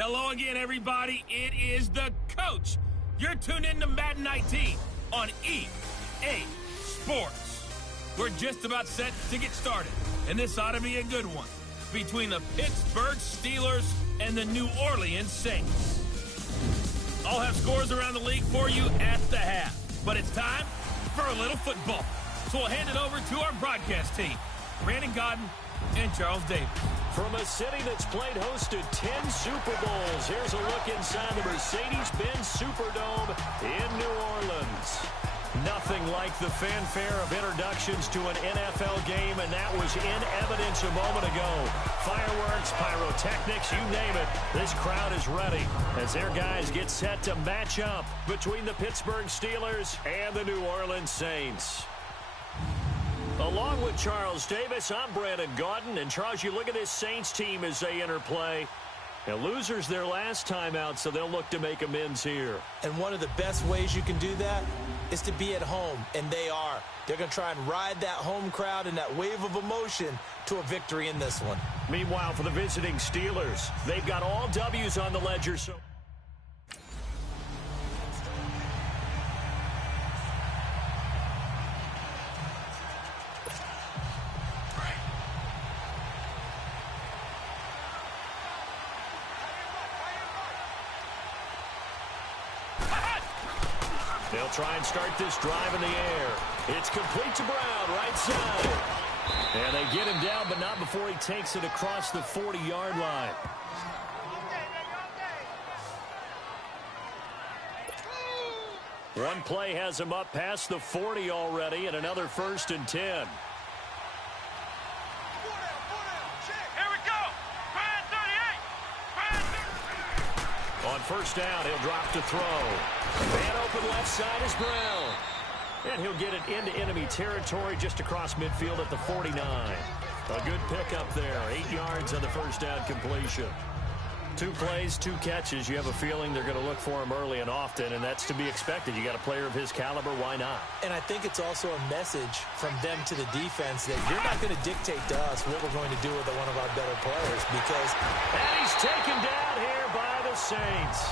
Hello again, everybody. It is the coach. You're tuned in to Madden 19 on EA Sports. We're just about set to get started, and this ought to be a good one between the Pittsburgh Steelers and the New Orleans Saints. I'll have scores around the league for you at the half, but it's time for a little football. So we'll hand it over to our broadcast team, Brandon Godden and Charles Davis. From a city that's played host to 10 Super Bowls, here's a look inside the Mercedes-Benz Superdome in New Orleans. Nothing like the fanfare of introductions to an NFL game, and that was in evidence a moment ago. Fireworks, pyrotechnics, you name it. This crowd is ready as their guys get set to match up between the Pittsburgh Steelers and the New Orleans Saints. Along with Charles Davis, I'm Brandon Godden. And Charles, you look at this Saints team as they enter play. Now, losers their last time out, so they'll look to make amends here. And one of the best ways you can do that is to be at home, and they are. They're going to try and ride that home crowd and that wave of emotion to a victory in this one. Meanwhile, for the visiting Steelers, they've got all W's on the ledger, so... They'll try and start this drive in the air. It's complete to Brown, right side. And they get him down, but not before he takes it across the 40-yard line. One play has him up past the 40 already, and another 1st and 10. On first down, he'll drop to throw. Man open left side is Brown. And he'll get it into enemy territory just across midfield at the 49. A good pickup there. 8 yards on the first down completion. 2 plays, 2 catches. You have a feeling they're going to look for him early and often, and that's to be expected. You got a player of his caliber, why not? And I think it's also a message from them to the defense that you're not going to dictate to us what we're going to do with one of our better players because... And he's taken down here by the Saints.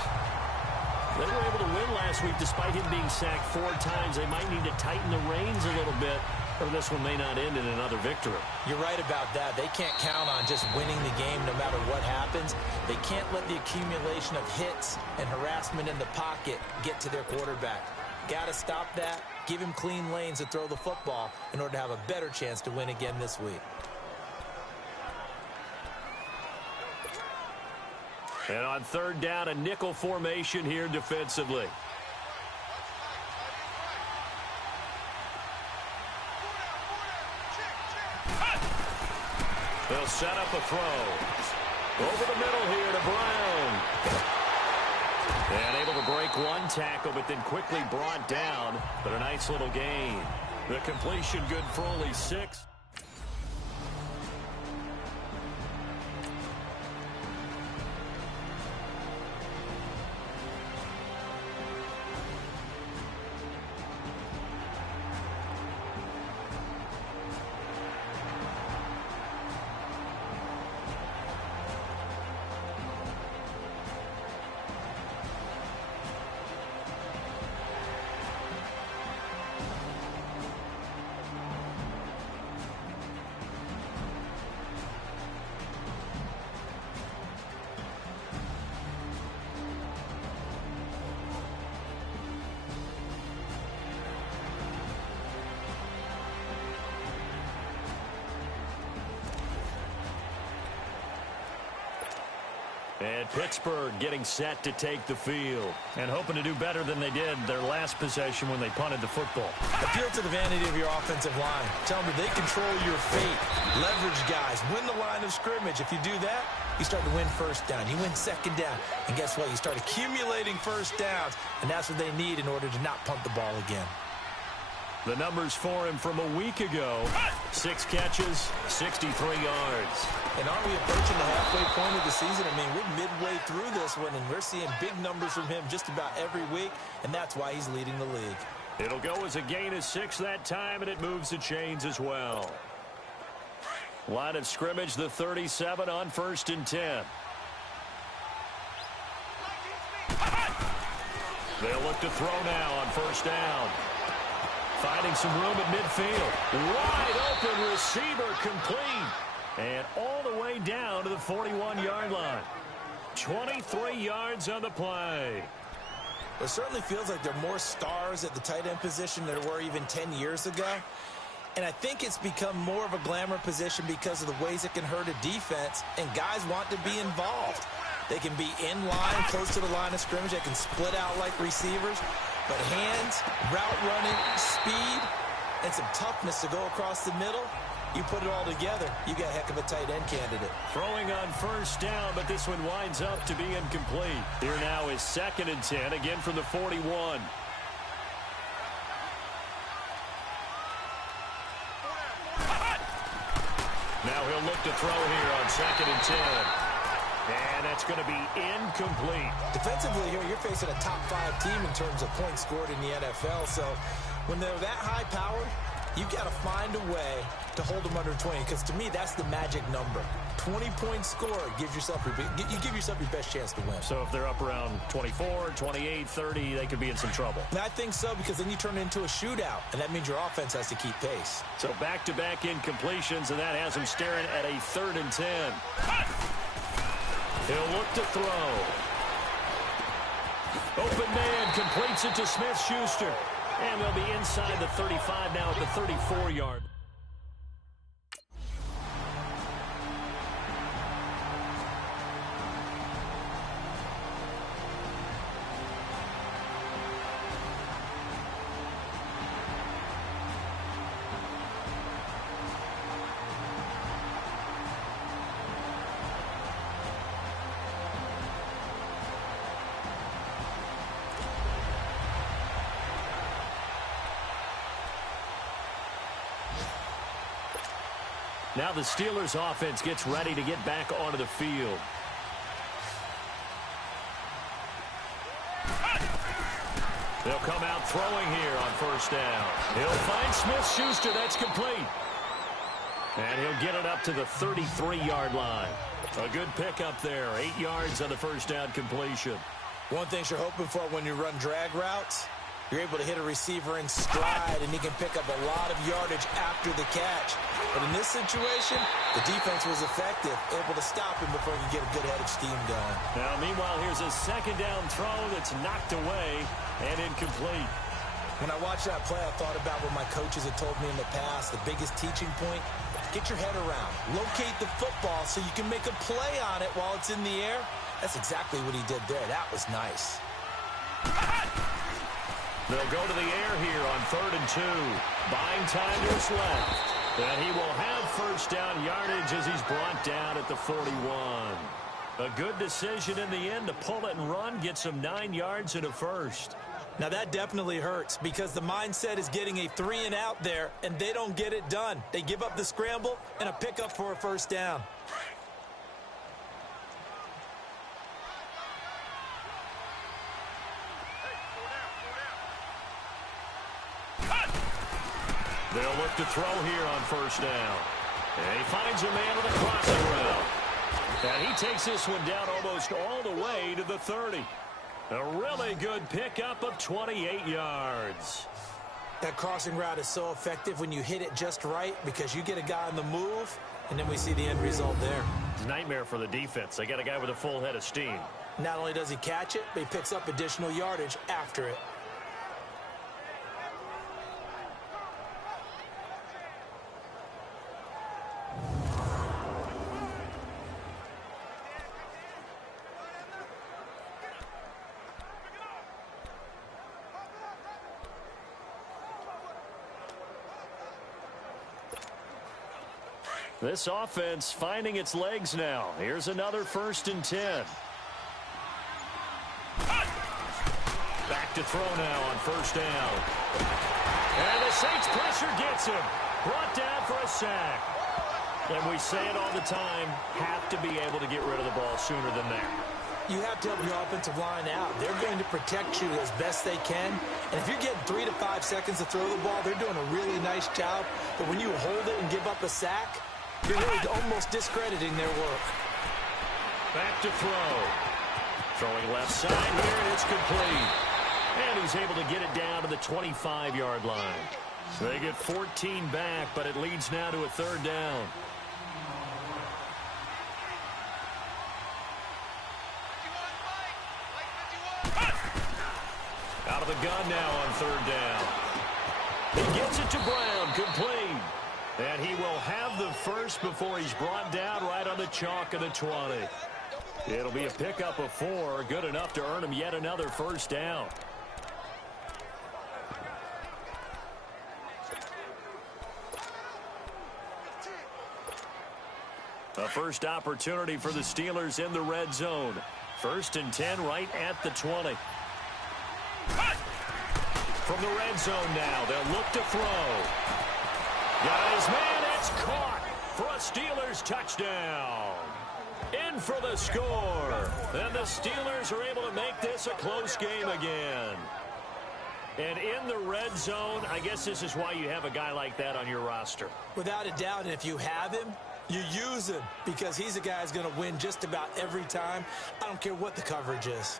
They were able to win last week despite him being sacked 4 times. They might need to tighten the reins a little bit, or this one may not end in another victory. You're right about that. They can't count on just winning the game no matter what happens. They can't let the accumulation of hits and harassment in the pocket get to their quarterback. Got to stop that, give him clean lanes to throw the football in order to have a better chance to win again this week. And on third down, a nickel formation here defensively. They'll set up a throw. Over the middle here to Brown. And able to break one tackle, but then quickly brought down. But a nice little gain. The completion good for only 6. And Pittsburgh getting set to take the field and hoping to do better than they did their last possession when they punted the football. Appeal to the vanity of your offensive line. Tell them that they control your fate. Leverage guys. Win the line of scrimmage. If you do that, you start to win first down. You win second down. And guess what? You start accumulating first downs. And that's what they need in order to not punt the ball again. The numbers for him from a week ago. 6 catches, 63 yards. And aren't we approaching the halfway point of the season? I mean, we're midway through this one, and we're seeing big numbers from him just about every week, and that's why he's leading the league. It'll go as a gain of 6 that time, and it moves the chains as well. Line of scrimmage, the 37 on 1st and 10. They'll look to throw now on first down. Finding some room at midfield. Wide open receiver complete. And all the way down to the 41-yard line. 23 yards on the play. It certainly feels like there are more stars at the tight end position than there were even 10 years ago. And I think it's become more of a glamour position because of the ways it can hurt a defense, and guys want to be involved. They can be in line, close to the line of scrimmage. They can split out like receivers. But hands, route running, speed, and some toughness to go across the middle, you put it all together, you got a heck of a tight end candidate. Throwing on first down, but this one winds up to be incomplete. Here now is 2nd and 10, again from the 41. Now he'll look to throw here on 2nd and 10. And that's going to be incomplete. Defensively here, you're facing a top 5 team in terms of points scored in the NFL. So when they're that high powered, you've got to find a way to hold them under 20. Because to me, that's the magic number. 20-point score gives yourself you give yourself your best chance to win. So if they're up around 24, 28, 30, they could be in some trouble. And I think so, because then you turn it into a shootout, and that means your offense has to keep pace. So back-to-back incompletions, and that has them staring at a 3rd and 10. He'll look to throw. Open man completes it to Smith-Schuster. And they'll be inside the 35 now at the 34-yard. Now the Steelers offense gets ready to get back onto the field. They'll come out throwing here on first down. He'll find Smith-Schuster. That's complete. And he'll get it up to the 33-yard line. A good pickup there. 8 yards on the first down completion. One thing you're hoping for when you run drag routes, you're able to hit a receiver in stride, and he can pick up a lot of yardage after the catch. But in this situation, the defense was effective, able to stop him before he could get a good head of steam going. Now, meanwhile, here's a 2nd down throw that's knocked away and incomplete. When I watched that play, I thought about what my coaches had told me in the past. The biggest teaching point, get your head around. Locate the football so you can make a play on it while it's in the air. That's exactly what he did there. That was nice. They'll go to the air here on 3rd and 2. Buying time to his left. And he will have first down yardage as he's brought down at the 41. A good decision in the end to pull it and run, get some 9 yards and a first. Now that definitely hurts because the mindset is getting a 3-and-out there, and they don't get it done. They give up the scramble and a pickup for a first down. They'll look to throw here on first down. And he finds a man with a crossing route. And he takes this one down almost all the way to the 30. A really good pickup of 28 yards. That crossing route is so effective when you hit it just right because you get a guy on the move, and then we see the end result there. It's a nightmare for the defense. They got a guy with a full head of steam. Not only does he catch it, but he picks up additional yardage after it. This offense finding its legs now. Here's another 1st and 10. Back to throw now on first down. And the Saints pressure gets him. Brought down for a sack. And we say it all the time, have to be able to get rid of the ball sooner than that. You have to help your offensive line out. They're going to protect you as best they can. And if you're getting 3 to 5 seconds to throw the ball, they're doing a really nice job. But when you hold it and give up a sack, you're really almost discrediting their work. Back to throw. Throwing left side here, and it's complete. And he's able to get it down to the 25-yard line. So they get 14 back, but it leads now to a third down. Out of the gun now on third down. He gets it to Brown, complete. And he will have the first before he's brought down right on the chalk of the 20. It'll be a pickup of 4, good enough to earn him yet another first down. A first opportunity for the Steelers in the red zone. 1st and 10 right at the 20. From the red zone now, they'll look to throw. Got his man, it's caught for a Steelers touchdown. In for the score. And the Steelers are able to make this a close game again. And in the red zone, I guess this is why you have a guy like that on your roster. Without a doubt, and if you have him, you use him because he's a guy who's going to win just about every time. I don't care what the coverage is.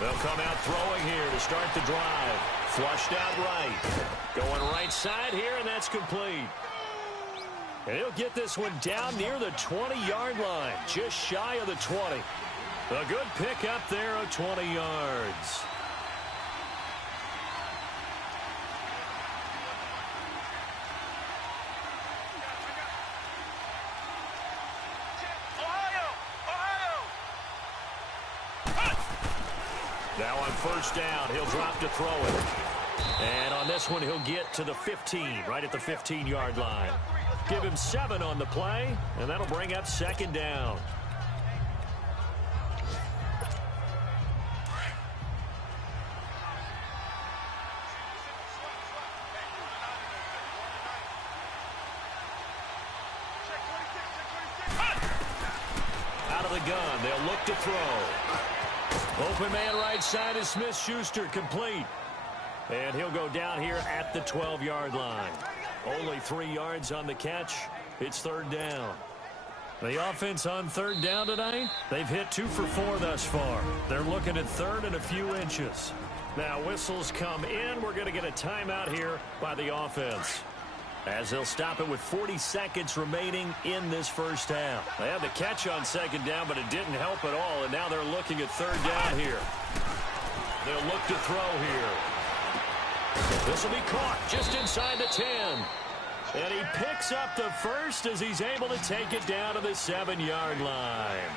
They'll come out throwing here to start the drive. Flushed out right. Going right side here, and that's complete. And he'll get this one down near the 20-yard line, just shy of the 20. A good pick up there of 20 yards. Now on first down, he'll drop to throw it. And on this one, he'll get to the 15, right at the 15-yard line. Give him 7 on the play, and that'll bring up second down. Out of the gun, they'll look to throw. Open man right side is Smith-Schuster, complete. And he'll go down here at the 12-yard line. Only 3 yards on the catch. It's third down. The offense on third down tonight, they've hit 2 for 4 thus far. They're looking at third and a few inches. Now whistles come in. We're going to get a timeout here by the offense, as they'll stop it with 40 seconds remaining in this first half. They had the catch on second down, but it didn't help at all, and now they're looking at third down here. They'll look to throw here. This will be caught just inside the 10. And he picks up the first as he's able to take it down to the 7-yard line.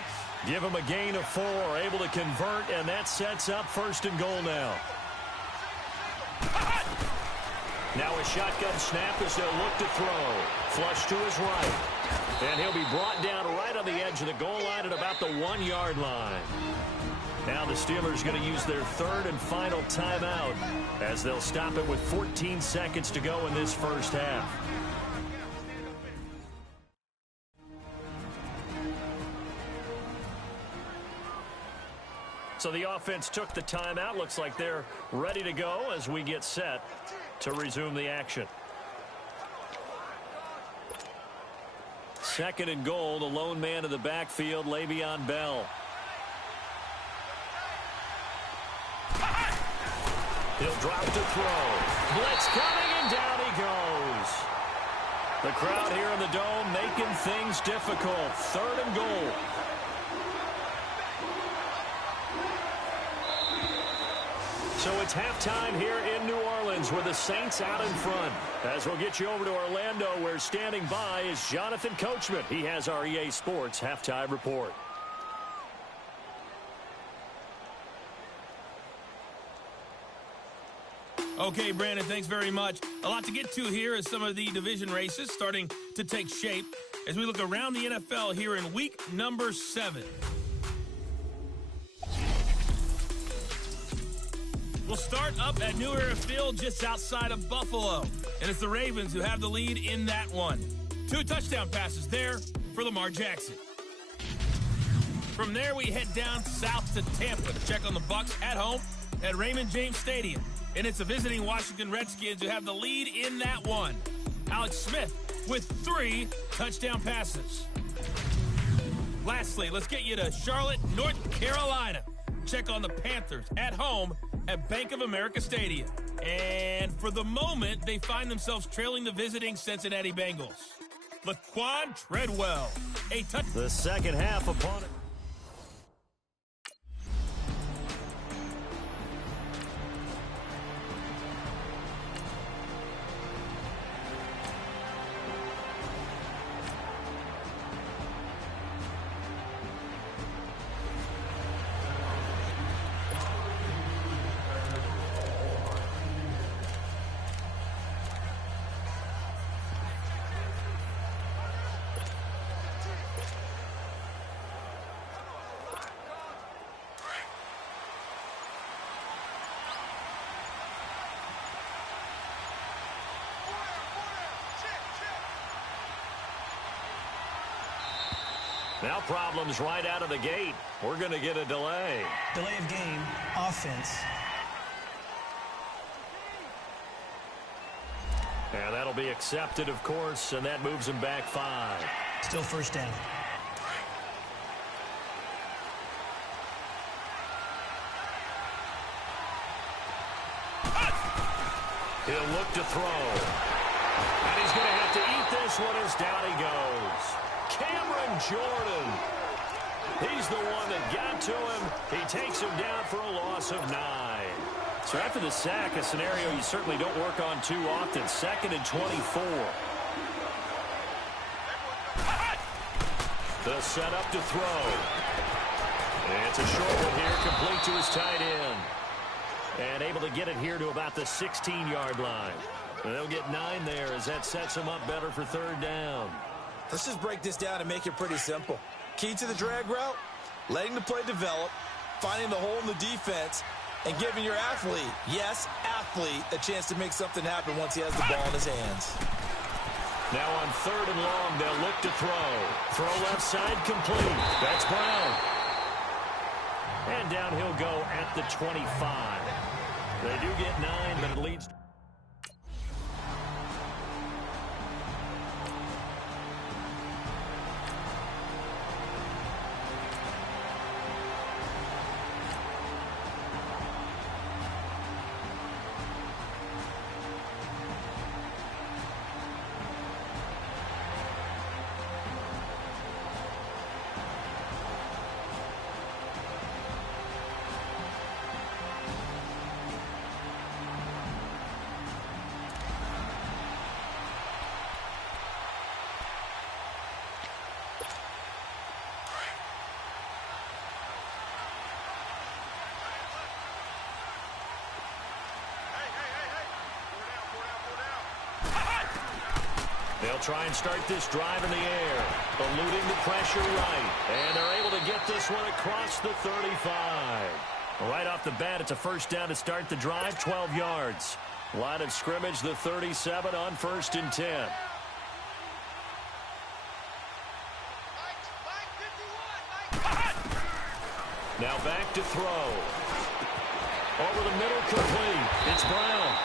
Give him a gain of 4, able to convert, and that sets up first and goal now. Now a shotgun snap as they'll look to throw. Flush to his right. And he'll be brought down right on the edge of the goal line at about the 1-yard line. Now the Steelers going to use their third and final timeout, as they'll stop it with 14 seconds to go in this first half. So the offense took the timeout. Looks like they're ready to go as we get set to resume the action. Second and goal, the lone man in the backfield, Le'Veon Bell. He'll drop to throw. Blitz coming, and down he goes. The crowd here in the Dome making things difficult. Third and goal. So it's halftime here in New Orleans with the Saints out in front. As we'll get you over to Orlando, where standing by is Jonathan Coachman. He has our EA Sports halftime report. Okay, Brandon, thanks very much. A lot to get to here as some of the division races starting to take shape as we look around the NFL here in week number 7. We'll start up at New Era Field just outside of Buffalo. And it's the Ravens who have the lead in that one. 2 touchdown passes there for Lamar Jackson. From there, we head down south to Tampa to check on the Bucs at home at Raymond James Stadium. And it's the visiting Washington Redskins who have the lead in that one. Alex Smith with 3 touchdown passes. Lastly, let's get you to Charlotte, North Carolina. Check on the Panthers at home at Bank of America Stadium. And for the moment, they find themselves trailing the visiting Cincinnati Bengals. Laquan Treadwell, a touchdown. The second half upon it. Now problems right out of the gate. We're going to get a delay. Delay of game, offense. And that'll be accepted, of course, and that moves him back 5. Still first down. He'll look to throw. And he's going to have to eat this one as down he goes. Cameron Jordan. He's the one that got to him. He takes him down for a loss of 9. So after the sack, a scenario you certainly don't work on too often. 2nd and 24. The setup to throw. And it's a short one here, complete to his tight end. And able to get it here to about the 16-yard line. And they'll get 9 there as that sets him up better for 3rd down. Let's just break this down and make it pretty simple. Key to the drag route, letting the play develop, finding the hole in the defense, and giving your athlete, yes, athlete, a chance to make something happen once he has the ball in his hands. Now on 3rd and long, they'll look to throw. Throw left side complete. That's Brown. And down he'll go at the 25. They do get 9, but it leads. They'll try and start this drive in the air, eluding the pressure right, and they're able to get this one across the 35. Right off the bat, it's a first down to start the drive, 12 yards. Line of scrimmage, the 37 on 1st and 10. Now back to throw. Over the middle, complete. It's Brown.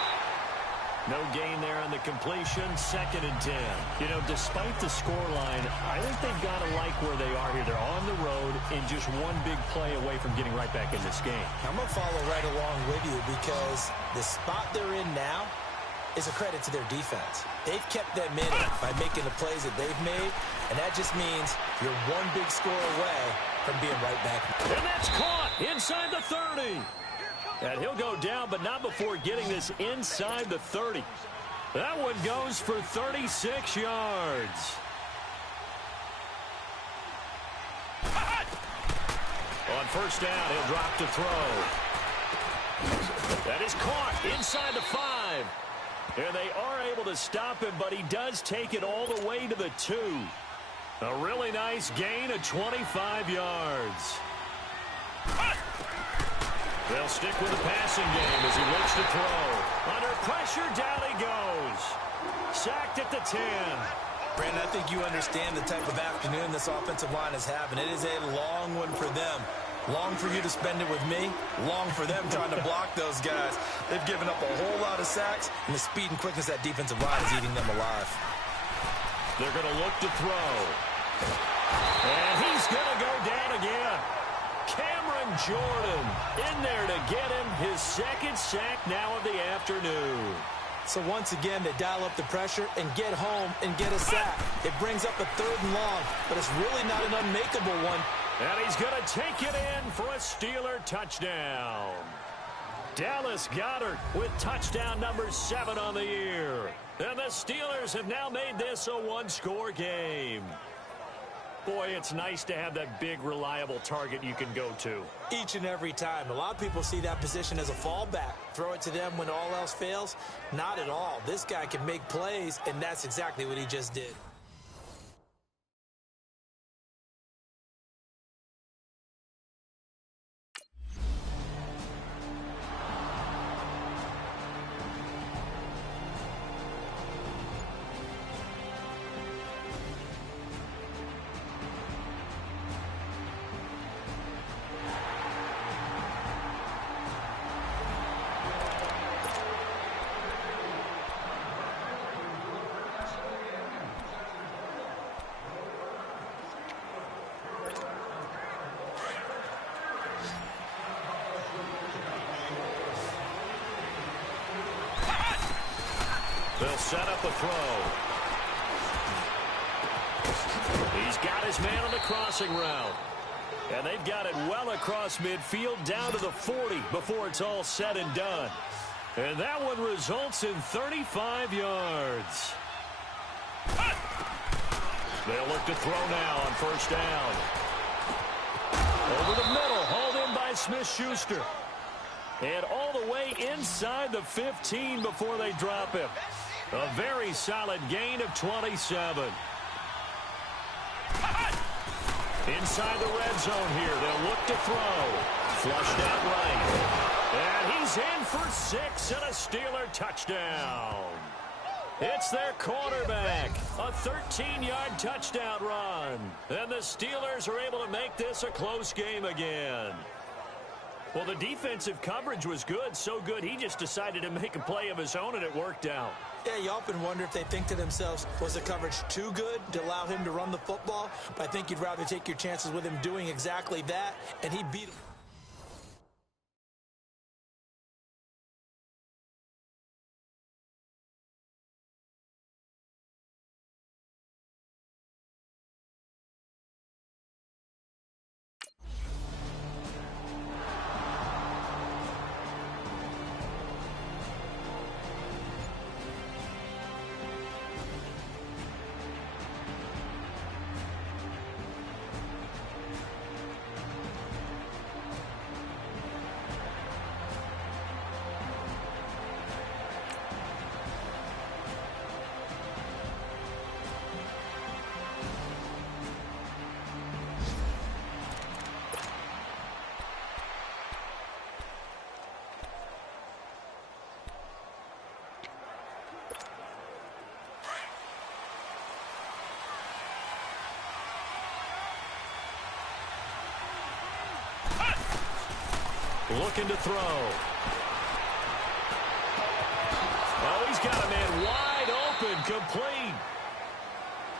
No gain there on the completion, 2nd and 10. You know, despite the scoreline, I think they've got to like where they are here. They're on the road and just one big play away from getting right back in this game. I'm going to follow right along with you because the spot they're in now is a credit to their defense. They've kept them in it by making the plays that they've made, and that just means you're one big score away from being right back. And that's caught inside the 30. And he'll go down, but not before getting this inside the 30. That one goes for 36 yards. On first down, he'll drop to throw. That is caught inside the 5. And they are able to stop him, but he does take it all the way to the 2. A really nice gain of 25 yards. They'll stick with the passing game as he looks to throw. Under pressure, down he goes. Sacked at the 10. Brandon, I think you understand the type of afternoon this offensive line is having. It is a long one for them. Long for you to spend it with me. Long for them trying to block those guys. They've given up a whole lot of sacks, and the speed and quickness of that defensive line is eating them alive. They're going to look to throw. And he's going to go down again. Cameron Jordan in there to get him his second sack now of the afternoon. So once again, they dial up the pressure and get home and get a sack. It brings up a 3rd and long, but it's really not an unmakeable one. And he's going to take it in for a Steeler touchdown. Dallas Goedert with touchdown number 7 on the year. And the Steelers have now made this a one-score game. Boy, it's nice to have that big, reliable target you can go to. Each and every time. A lot of people see that position as a fallback. Throw it to them when all else fails. Not at all. This guy can make plays, and that's exactly what he just did. They'll set up a throw. He's got his man on the crossing route. And they've got it well across midfield down to the 40 before it's all said and done. And that one results in 35 yards. They'll look to throw now on first down. Over the middle, hauled in by Smith-Schuster. And all the way inside the 15 before they drop him. A very solid gain of 27. Inside the red zone here, they'll look to throw. Flushed out right. And he's in for 6 and a Steeler touchdown. It's their quarterback. A 13-yard touchdown run. And the Steelers are able to make this a close game again. Well, the defensive coverage was good, so good he just decided to make a play of his own, and it worked out. Yeah, you often wonder if they think to themselves, was the coverage too good to allow him to run the football? But I think you'd rather take your chances with him doing exactly that, and he beat him. Looking to throw. Oh, he's got a man wide open, complete.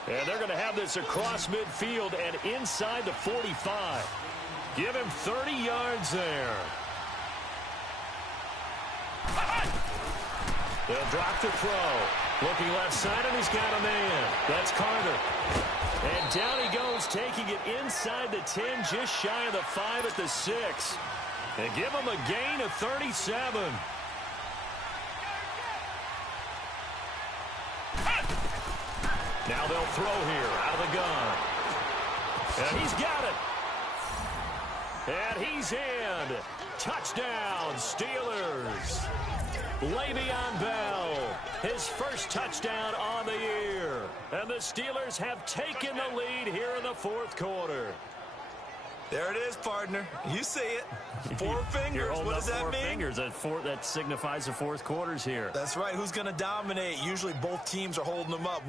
And they're going to have this across midfield and inside the 45. Give him 30 yards there. They'll drop to throw. Looking left side, and he's got a man. That's Carter. And down he goes, taking it inside the 10, just shy of the 5 at the 6. They give him a gain of 37. Now they'll throw here out of the gun. And he's got it. And he's in. Touchdown, Steelers. Le'Veon Bell, his first touchdown on the year. And the Steelers have taken the lead here in the fourth quarter. There it is, partner. You see it. Four fingers. What does that mean? Four fingers. That signifies the fourth quarter's here. That's right. Who's going to dominate? Usually both teams are holding them up.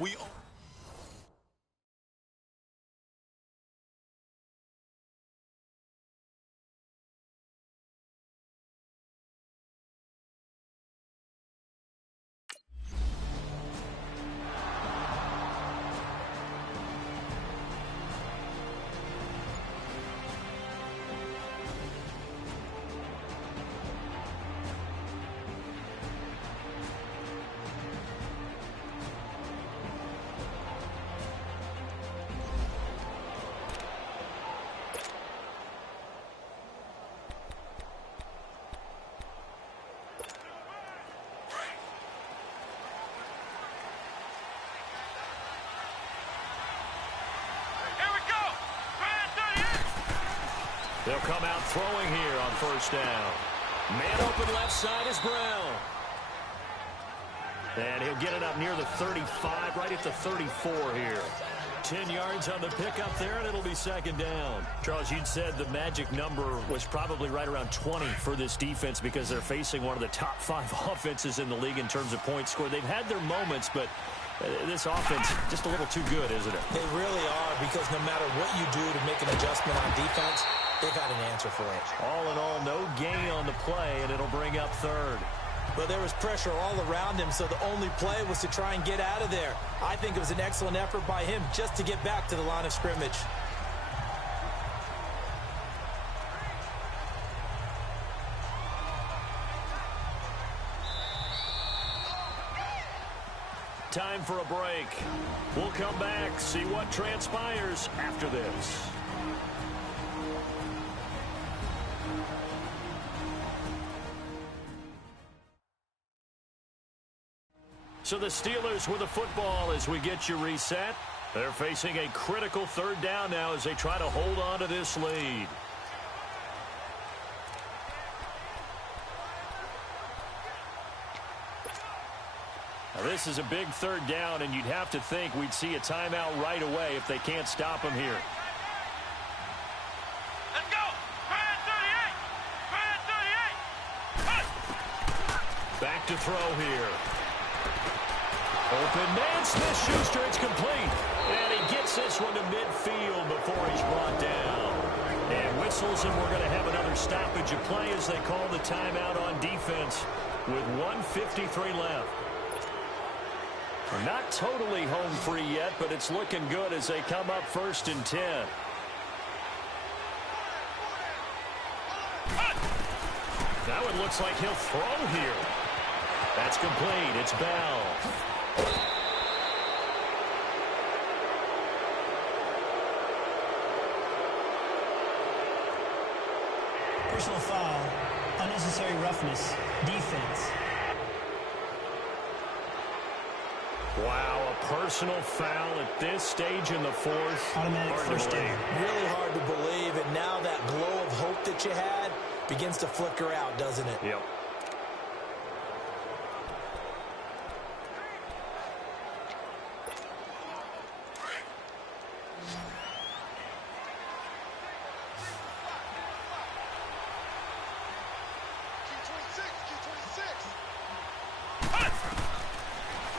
They'll come out throwing here on first down. Man open left side is Brown. And he'll get it up near the 35, right at the 34 here. 10 yards on the pickup there, and it'll be second down. Charles, you'd said the magic number was probably right around 20 for this defense because they're facing one of the top 5 offenses in the league in terms of points scored. They've had their moments, but this offense just a little too good, isn't it? They really are, because no matter what you do to make an adjustment on defense, they've got an answer for it. All in all, no gain on the play, and it'll bring up third. But there was pressure all around him, so the only play was to try and get out of there. I think it was an excellent effort by him just to get back to the line of scrimmage. Time for a break. We'll come back, see what transpires after this. So the Steelers with the football as we get you reset. They're facing a critical third down now as they try to hold on to this lead. Now this is a big third down, and you'd have to think we'd see a timeout right away if they can't stop them here. Let's go! Brad 38! Brad 38! Back to throw here. Open man, Smith-Schuster, it's complete. And he gets this one to midfield before he's brought down. And whistles, and we're going to have another stoppage of play as they call the timeout on defense with 1:53 left. We're not totally home free yet, but it's looking good as they come up 1st and 10. Now it looks like he'll throw here. That's complete. It's Bell. Personal foul, unnecessary roughness, defense. Wow, a personal foul at this stage in the fourth. Automatic first down. Really hard to believe, and now that glow of hope that you had begins to flicker out, doesn't it? Yep.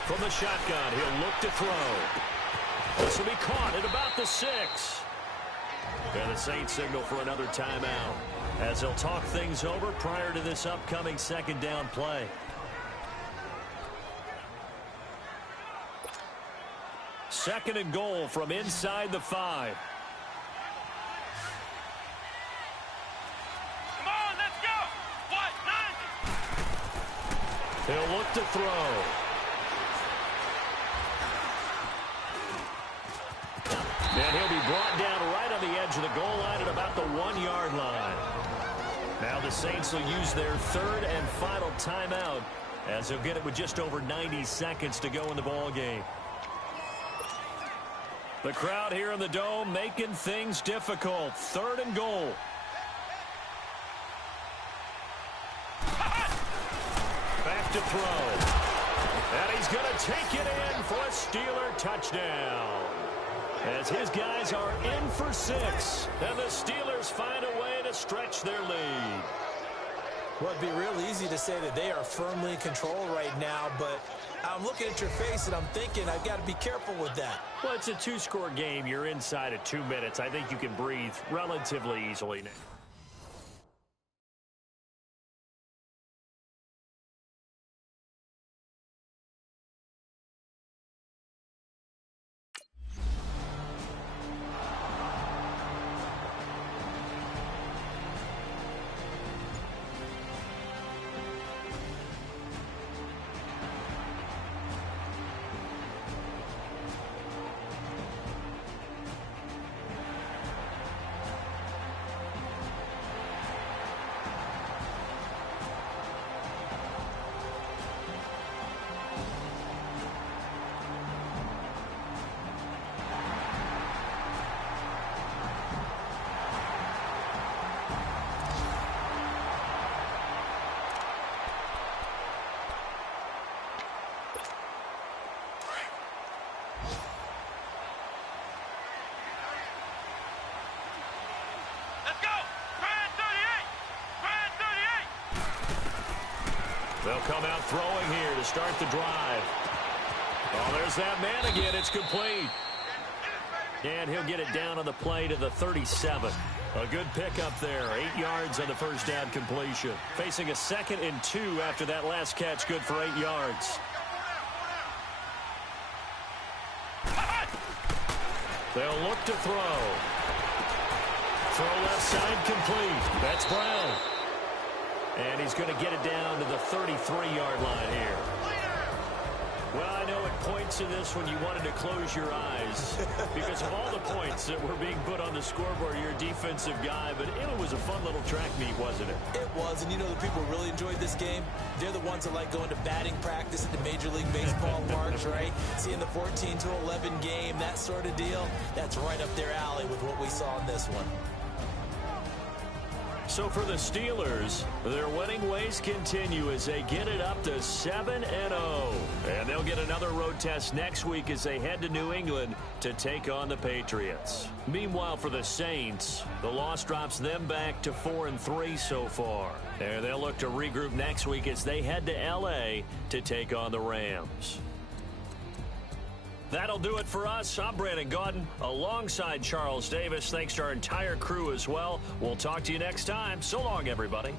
From the shotgun, he'll look to throw. This will be caught at about the 6. And the Saints signal for another timeout as they'll talk things over prior to this upcoming second down play. Second and goal from inside the 5. Come on, let's go! What? 90! He'll look to throw. And he'll be brought down right on the edge of the goal line at about the 1-yard line. Now the Saints will use their third and final timeout as they'll get it with just over 90 seconds to go in the ball game. The crowd here in the Dome making things difficult. 3rd and goal. Back to throw. And he's going to take it in for a Steeler touchdown. As his guys are in for 6. And the Steelers find a way to stretch their lead. Well, it'd be real easy to say that they are firmly in control right now, but I'm looking at your face and I'm thinking I've got to be careful with that. Well, it's a 2-score game. You're inside of 2 minutes. I think you can breathe relatively easily now. They'll come out throwing here to start the drive. Oh, there's that man again. It's complete. And he'll get it down on the play to the 37. A good pickup there. 8 yards on the first down completion. Facing a 2nd and 2 after that last catch. Good for 8 yards. They'll look to throw. Throw left side complete. That's Brown. And he's going to get it down to the 33-yard line here. Well, I know at points in this when you wanted to close your eyes because of all the points that were being put on the scoreboard. You're a defensive guy, but it was a fun little track meet, wasn't it? It was, and you know the people who really enjoyed this game? They're the ones that like going to batting practice at the Major League Baseball parks, right? Seeing the 14-11 game, that sort of deal, that's right up their alley with what we saw in this one. So for the Steelers, their winning ways continue as they get it up to 7-0. And they'll get another road test next week as they head to New England to take on the Patriots. Meanwhile, for the Saints, the loss drops them back to 4-3 so far. And they'll look to regroup next week as they head to L.A. to take on the Rams. That'll do it for us. I'm Brandon Gaudin alongside Charles Davis. Thanks to our entire crew as well. We'll talk to you next time. So long, everybody.